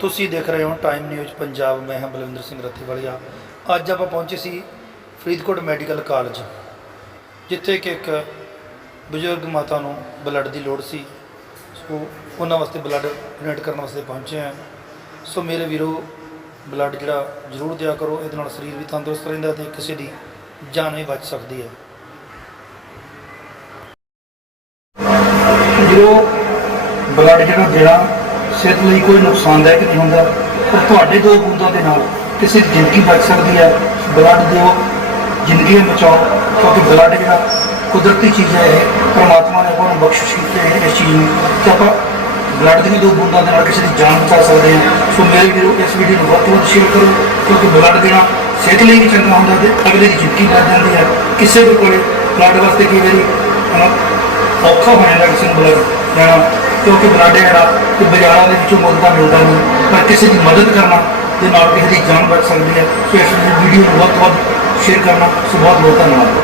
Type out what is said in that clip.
ਤੁਸੀਂ ਦੇਖ ਰਹੇ ਹੋ ਟਾਈਮ ਨਿਊਜ਼ ਪੰਜਾਬ। ਮੈਂ ਹਾਂ ਬਲਵਿੰਦਰ ਸਿੰਘ ਰੱਤੀਵਾਲੀਆ। ਅੱਜ ਆਪਾਂ ਪਹੁੰਚੇ ਸੀ ਫਰੀਦਕੋਟ ਮੈਡੀਕਲ ਕਾਲਜ, ਜਿੱਥੇ ਕਿ ਇੱਕ ਬਜ਼ੁਰਗ ਮਾਤਾ ਨੂੰ ਬਲੱਡ ਦੀ ਲੋੜ ਸੀ। ਸੋ ਉਹਨਾਂ ਵਾਸਤੇ ਬਲੱਡ ਡੋਨੇਟ ਕਰਨ ਵਾਸਤੇ ਪਹੁੰਚੇ ਹਾਂ। ਸੋ ਮੇਰੇ ਵੀਰੋ, ਬਲੱਡ ਜਿਹੜਾ ਜ਼ਰੂਰ ਦਿਆ ਕਰੋ। ਇਹਦੇ ਨਾਲ ਸਰੀਰ ਵੀ ਤੰਦਰੁਸਤ ਰਹਿੰਦਾ ਅਤੇ ਕਿਸੇ ਦੀ ਜਾਨ ਵੀ ਬਚ ਸਕਦੀ ਹੈ। ਜੋ ਬਲੱਡ ਜਿਹੜਾ ਦੇਣਾ ਸਿਹਤ ਲਈ ਕੋਈ ਨੁਕਸਾਨਦਾਇਕ ਨਹੀਂ ਹੁੰਦਾ, ਪਰ ਤੁਹਾਡੇ 2 ਬੂੰਦਾਂ ਦੇ ਨਾਲ ਕਿਸੇ ਦੀ ਜ਼ਿੰਦਗੀ ਬਚ ਸਕਦੀ ਹੈ। ਬਲੱਡ ਦਿਓ, ਜ਼ਿੰਦਗੀਆਂ ਬਚਾਓ, ਕਿਉਂਕਿ ਬਲੱਡ ਜਿਹੜਾ ਕੁਦਰਤੀ ਚੀਜ਼ ਹੈ, ਇਹ ਪਰਮਾਤਮਾ ਨੇ ਆਪਾਂ ਨੂੰ ਬਖਸ਼ਿਸ਼ ਕੀਤੀ ਹੈ ਇਸ ਚੀਜ਼ ਨੂੰ, ਕਿ ਆਪਾਂ ਬਲੱਡ ਦੀਆਂ 2 ਬੂੰਦਾਂ ਦੇ ਨਾਲ ਕਿਸੇ ਦੀ ਜਾਨ ਬਚਾ ਸਕਦੇ ਹਾਂ। ਸੋ ਮੇਰੇ ਵੀਰੋ, ਇਸ ਵੀਡੀਓ ਨੂੰ ਵੱਧ ਤੋਂ ਵੱਧ ਸ਼ੇਅਰ ਕਰੋ, ਕਿਉਂਕਿ ਬਲੱਡ ਦੇਣਾ ਸਿਹਤ ਲਈ ਵੀ ਚੰਗਾ ਹੁੰਦਾ ਅਤੇ ਅਗਲੇ ਦੀ ਜ਼ਿੰਦਗੀ ਬਚ ਜਾਂਦੀ ਹੈ। ਕਿਸੇ ਵੀ ਕੋਲ ਬਲੱਡ ਵਾਸਤੇ ਕਈ ਵਾਰੀ ਔਖਾ ਹੋ ਜਾਂਦਾ ਕਿਸੇ ਨੂੰ ਬਲੱਡ ਲੈਣਾ, ਕਿਉਂਕਿ ਬਲੱਡ ਜਿਹੜਾ ਕਿ ਬਾਜ਼ਾਰਾਂ ਦੇ ਵਿੱਚੋਂ ਮੁੱਲ ਦਾ ਮਿਲਦਾ ਨਹੀਂ, ਪਰ ਕਿਸੇ ਦੀ ਮਦਦ ਕਰਨਾ ਦੇ ਨਾਲ ਕਿਸੇ ਦੀ ਜਾਨ ਬਚ ਸਕਦੀ ਹੈ। ਸੋ ਇਸ ਵੀਡੀਓ ਨੂੰ ਵੱਧ ਤੋਂ ਵੱਧ ਸ਼ੇਅਰ ਕਰਨਾ। ਸੋ ਬਹੁਤ ਬਹੁਤ ਧੰਨਵਾਦ।